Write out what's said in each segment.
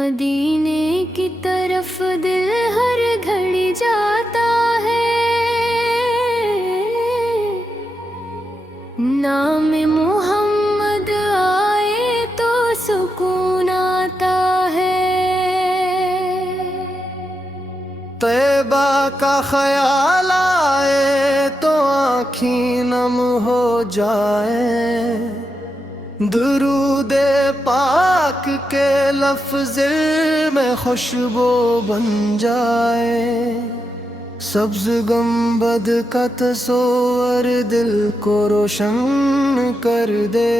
मदीने की तरफ दिल हर घड़ी जाता है। नाम मोहम्मद आए तो सुकून आता है। तैबा का ख्याल आए तो आँखी नम हो जाए। दुरूदे पाक के लफ्ज़ में खुशबू बन जाए। सब्ज़ गंबद का तस्वर दिल को रोशन कर दे।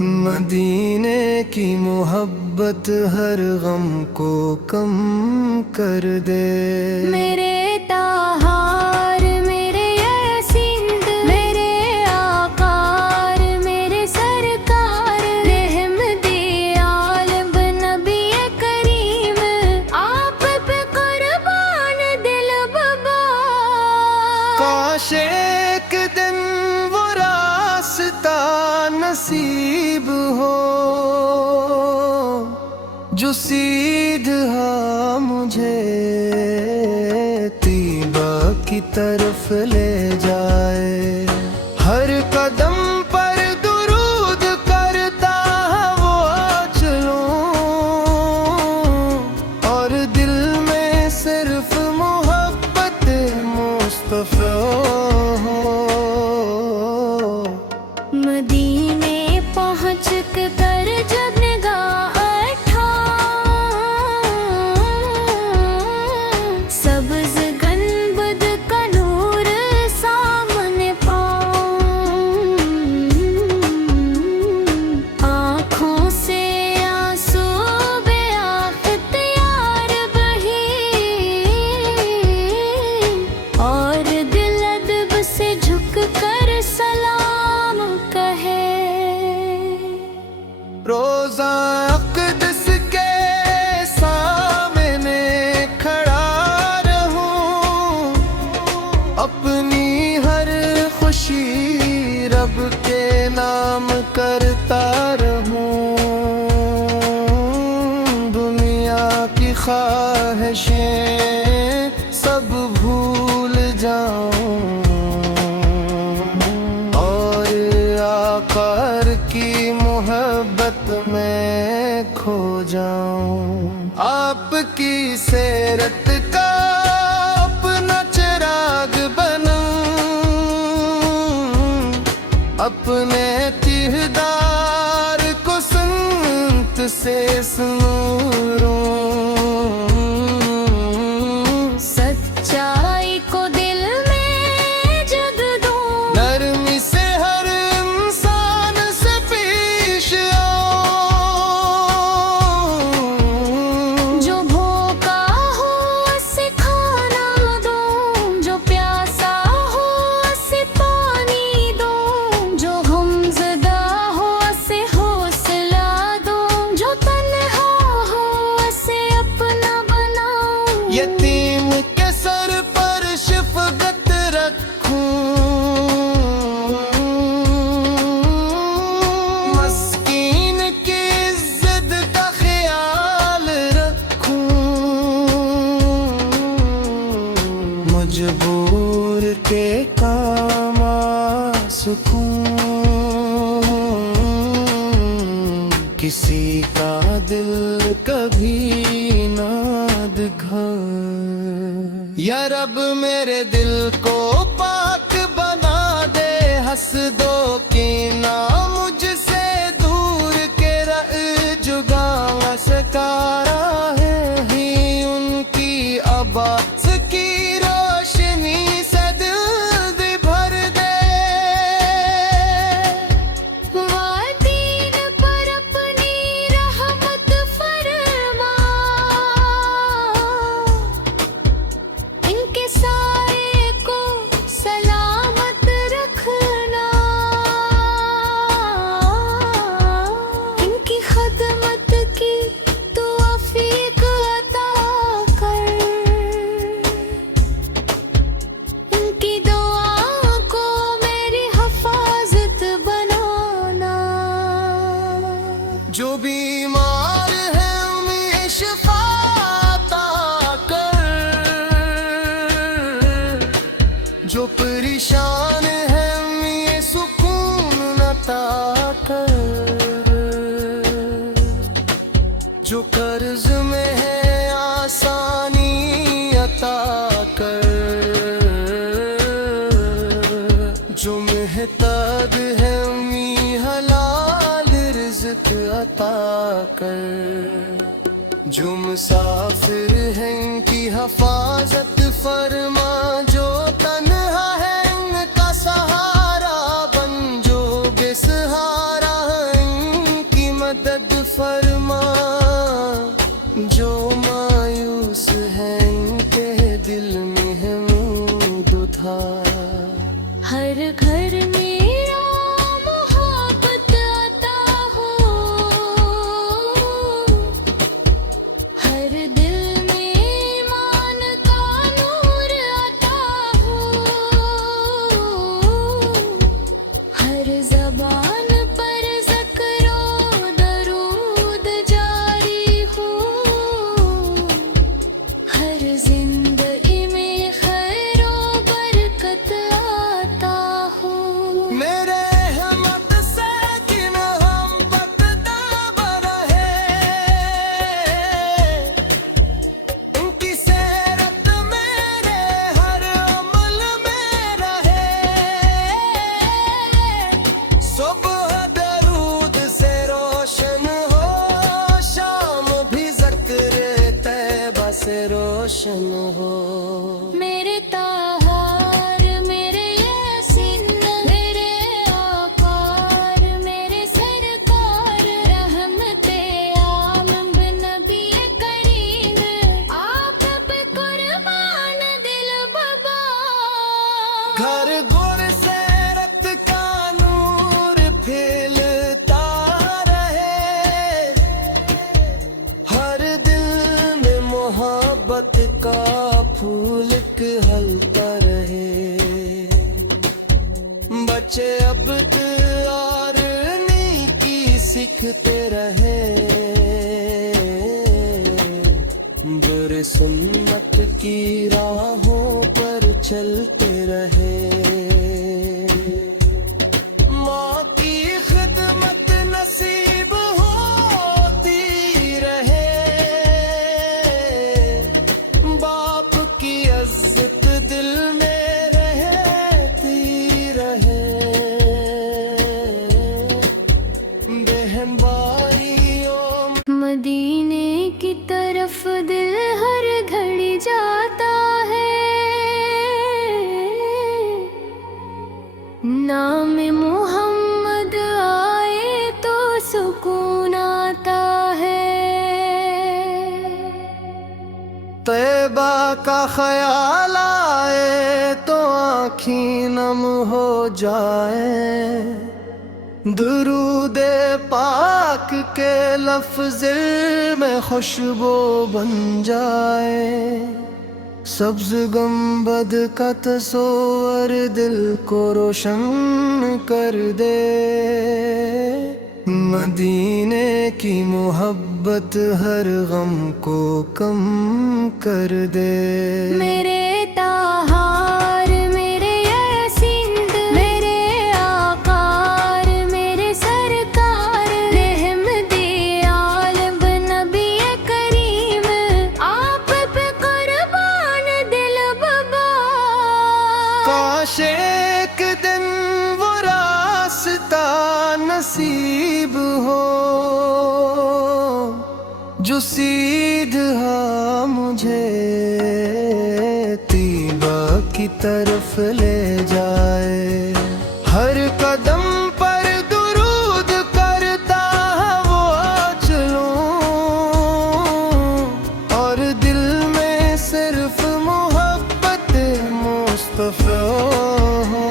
मदीने की मोहब्बत हर गम को कम कर दे। मेरे ताहार मेरे यासीन मेरे आकार मेरे सरकार रहम दे आलम नबी करीम आप पे कुर्बान दिल बाबा। काश एक दिन वो रास्ता नसीब हो जो सीधा मुझे तीबा की तरफ ले जाए। हर कदम पर दुरूद करता वो चलूं और दिल में सिर्फ मोहब्बत मुस्तफा हो। मदीने पहुँच कर जब निगाह सब्ज़ गंबद का नूर सामने पाऊं। आँखों से आंसू बेअख्तियार बहे और दिल अदब से झुक कर सलाम कहे। रोज़ा अक़दस के सामने खड़ा रहूं। अपनी हर खुशी रब के नाम करता रहूं। दुनिया की ख्वाहिशें सब भूल जाऊं और आकर की मोहब्बत में खो जाऊं। आपकी सीरत का अपना चिराग बनूं। अपने किरदार को संत से सुनूं। सच्चाई को दिल में जग दूं। नरमी से हर इंसान से पेश आओ। जो भूखा हो उसे खाना दूं। जो प्यासा हो उसे पानी दूं। जो गमज़दा हो उसे हौसला दूं। जो तन्हा हो उसे अपना बनाऊं। यतीम के सर पर शफ़क़त रखूं। मस्कीन की इज़्ज़त का ख्याल रखूं। मजबूर के काम आ सकूं। किसी का दिल कभी ना दिखा। या रब मेरे दिल को पाक बना दे। हसदों की ना मुझसे दूर के जुगा सकारा है ही उनकी आवाज़ की रोशनी से दिल भर दे। वादीन पर अपनी रहमत फरमा। इनके साए को सलामत रखना। इनकी खदमत की तो जो कर्ज में है आसानी अता कर, जो मेहताज है मी हलाल रिज़्क़ अता कर, जो मुसाफिर हैं इनकी हिफाजत फरमा, जो तन्हा है इनका सहारा बन, जो बेसहारा है इनकी मदद फरमा, जो मायूस है इनके दिल में है मूड उठा। हर घर मेरा मोहब्बत अता हो, हर दिल में ईमान का नूर अता हो, हर ज़बान पर ज़िक्रो दरूद जारी हो, हर जिंदगी में खैरो बरकत आता हो। मेरे रहमत से किन हम बददाब रहे, उनकी सेरत मेरे हर अमल में रहे, सुबह दरूद से रोशन हो, शाम भी ज़िक्र तैबा से रोशन हो। मेरे ताहार मेरे यासीन, मेरे आकार मेरे सरकार, रहमते आलम नबी करीम, आप पे कुर्बान दिल बाबा। घर गुर सेरत का नूर फैलता रहे, हर दिल में मोहब्बत का फूल खिलता रहे, बच्चे अब और नेकी सीखते रहे, बुरे सुन्नत की राहों पर चलते रहे, माँ की खिदमत नसीब होती रहे, बाप की इज्जत दिल में रहती रहे, बहन भाइयों मदीने की तरफ दिल हर घड़ी जाता है, नाम मोहम्मद आए तो सुकून आता है। तैबा का ख्याल आए तो आँखी नम हो जाए, दुरूद पाक के लफ्ज़ में खुशबू बन जाए, सब्ज़ गंबद का तस्वर दिल को रोशन कर दे, मदीने की मोहब्बत हर गम को कम कर दे। मेरे ताहार मेरे यासीन, मेरे आकार मेरे सरकार, रहमते आलम नबी करीम, आप पे कुर्बान दिल बाबा। काश एक दिन वो रास्ता नसीब हो, जो सीधा मुझे तीबा की तरफ ले जाए, हर कदम पर दुरूद करता वो चलूं, और दिल में सिर्फ मोहब्बत मुस्तफा हो।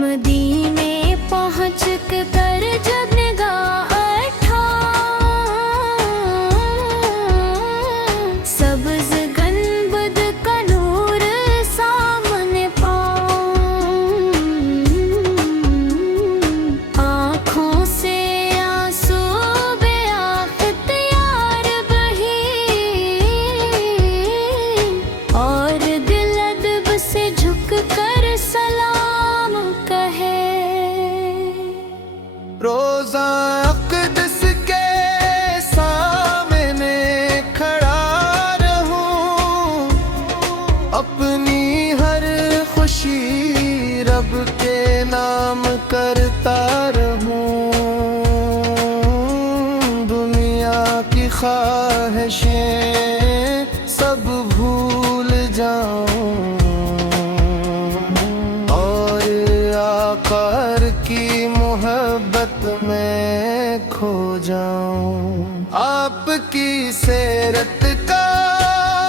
मदीने पहुँच कर जब निगाह उठा, सब्ज़ गंबद का नूर सामने पा, ख्वाहिशें सब भूल जाऊं और आकर की मोहब्बत में खो जाऊं। आपकी सीरत का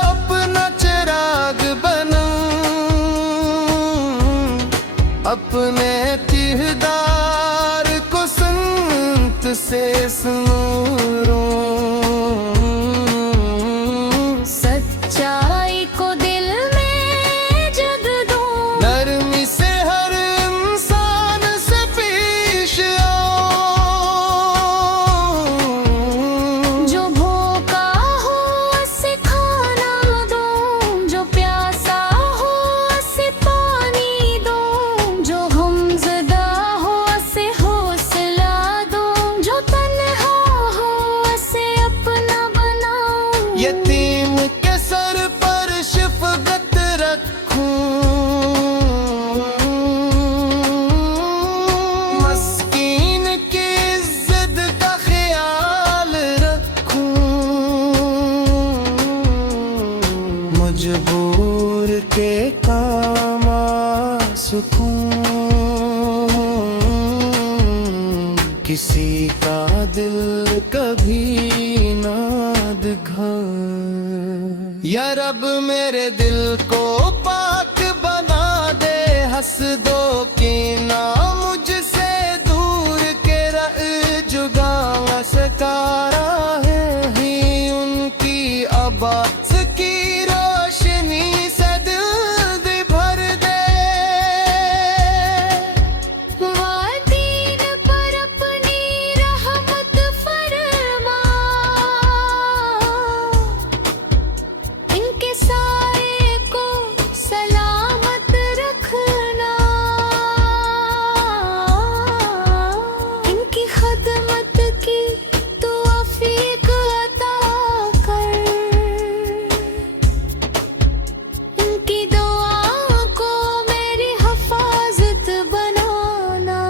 अपना चिराग बनूं, अपने किरदार को संत से सुनूं। सच्चाई को दिल में जग दूं, नरमी से हर इंसान से पेश आऊं। जो भूखा हो उसे खाना दूं, जो प्यासा हो उसे पानी दूं, जो गमज़दा हो उसे हौसला दूं, जो तन्हा हो उसे अपना बनाऊं। यतीम के सर पर शफ़क़त रखूं, मस्कीन की इज़्ज़त का ख्याल रखूं। मजबूर के काम आ सकूं, किसी का दिल कभी ना दिखा। या रब मेरे दिल को पाक बना दे, हसदो की ना मुझसे दूर के रह जुगा सकारा है ही उनकी आवाज़ की रोशनी से दिल भी भर दे। वादीन पर अपनी रहमत फरमा, इनके साए को सलामत रखना, इनकी खदमत की तौफीक अता कर, इनकी दुआ को मेरी हिफाजत बनाना।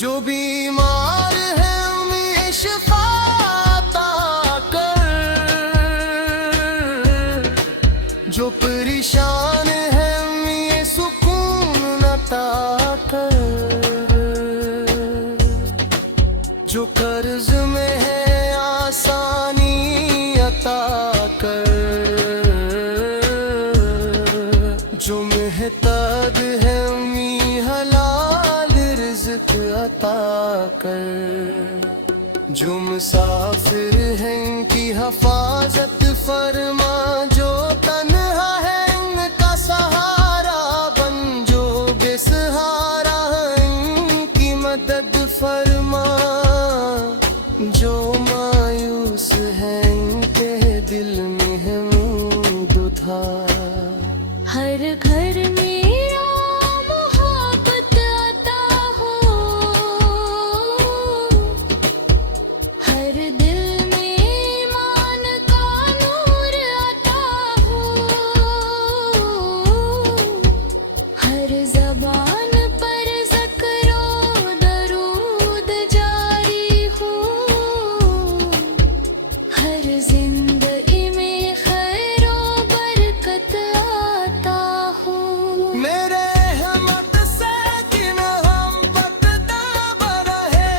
जो बीमार है उन्हें शिफा अता कर, जो परेशान है उन्हें सुकून अता कर, जो कर्ज में है आसानी अता कर, जो मेहताज है उन्हें हलाल रिज़्क़ अता कर, जो मुसाफिर हैं इनकी हिफाजत फरमा, जो तन्हा है इनका सहारा बन, जो बेसहारा है इनकी मदद फरमा, जो मायूस है इनके दिल में है उम्मीद था। हर घर मेरा मोहब्बत अता हो, हर दिल में ईमान का नूर अता हो, हर ज़बान पर ज़िक्रो दरूद जारी हो, हर जिंदगी में खैरो बरकत आता हो। मेरे रहमत से किन हम बकदाब रहे,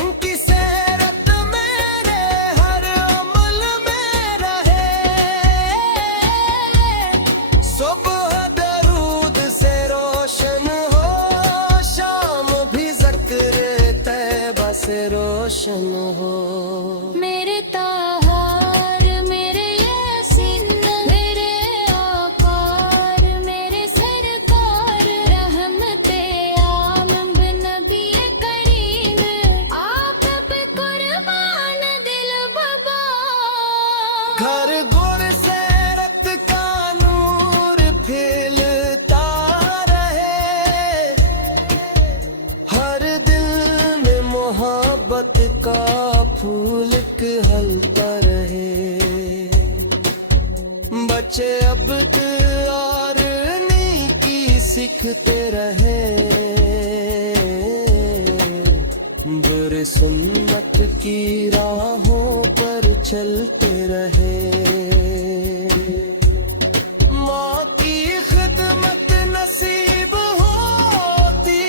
उनकी सीरत मेरे हर अमल में रहे। सुबह दरूद से रोशन हो, शाम भी ज़िक्र तैबा से रोशन हो। मेरे ताहार मेरे यासीन, मेरे आकार मेरे सरकार, रहमते आलम नबी करीम, आप पे कुर्बान दिल बाबा। घर गुण से रत का नूर फैलता रहे, हर दिल में मोहब्बत का फूल खिलता रहे। बच्चे अब और नेकी सीखते रहे, सुन्नत की राहों पर चलते रहे। माँ की खिदमत नसीब होती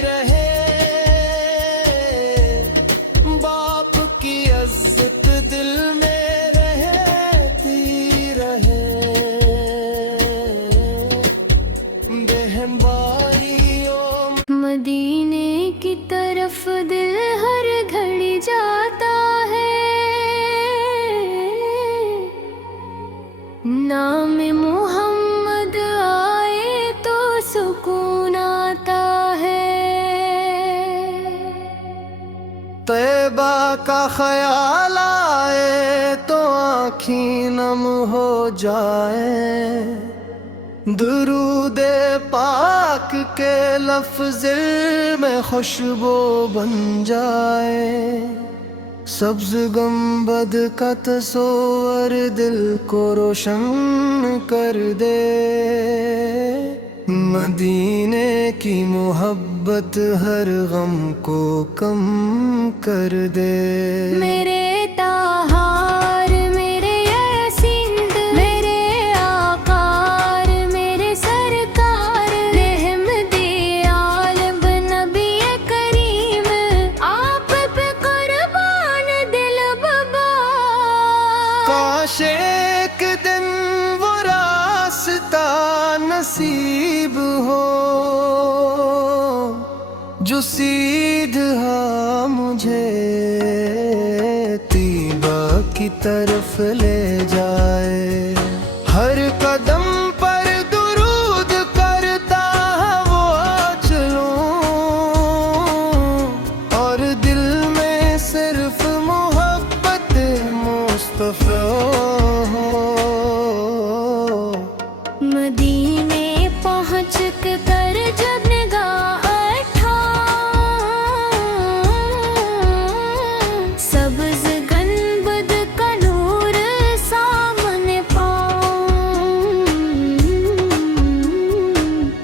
रहे, बाप की इज्जत दिल में रहती रहे। बहन भाइयों मदीने की तरफ दिल हर घड़ी जाता है, नाम मोहम्मद आए तो सुकून आता है। तैबा का ख्याल आए तो आँखी नम हो जाए, दुरूदे पाक के लफ्ज़ में खुशबू बन जाए। सब्ज़ गंबद का तस्वर दिल को रोशन कर दे, मदीने की मोहब्बत हर गम को कम कर दे। मेरे ताहार मेरे यासीन मेरे आकार मेरे सरकार रहमते आलम नबी करीम आप पे कुर्बान दिल बाबा। काश एक दिन वो रास्ता नसीब हो जो सीधा मुझे तीबा की तरफ ले जाए। हर कदम पर दुरूद करता है वो चलूं, और दिल में सिर्फ मोहब्बत मुस्तफा हो। मदीने पहुँच कर जब निगाह सब्ज़ गंबद का नूर सामने पाऊं,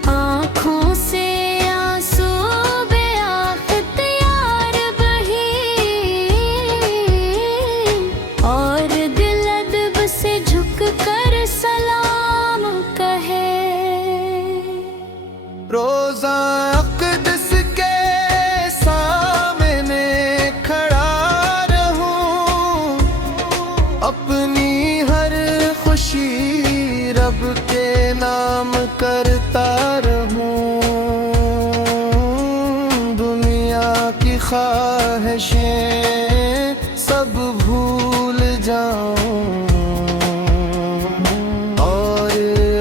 आँखों से आंसू बेआफ़त यार बहे, और दिल अदब से झुक कर सलाम कहे। रोज़ा अक़दस के सामने खड़ा रहूं, अपनी हर खुशी रब के नाम करता रहूं। दुनिया की ख्वाहिशें सब भूल जाऊं, और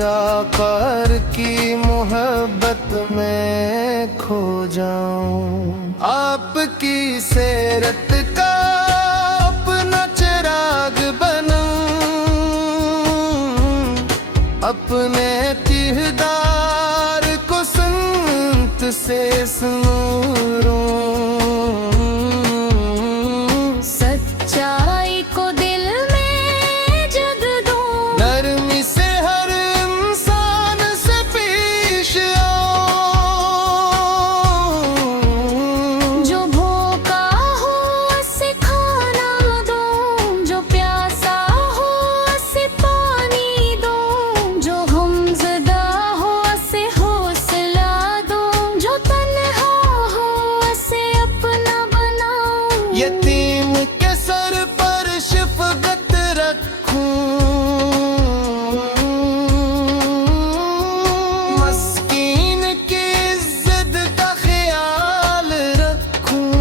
आकार की मोहब्बत में खो जाऊं। आपकी सीरत का अपना चिराग बनूं, अपने किरदार को संत से सुनूं। सच्चाई को दिल में जग दूं, नरमी से हर इंसान से पेश आऊं। जो भूखा हो उसे खाना दूं, जो प्यासा हो उसे पानी दूं, जो गमज़दा हो उसे हौसला दूं, जो तन्हा हो उसे अपना बनाऊं। यतीम के सर पर शफ़क़त रखूं, मस्कीन की इज़्ज़त का ख्याल रखूं,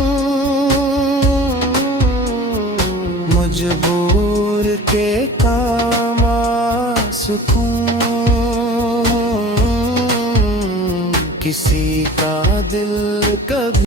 मजबूर के काम आ सकूं, किसी का दिल कभी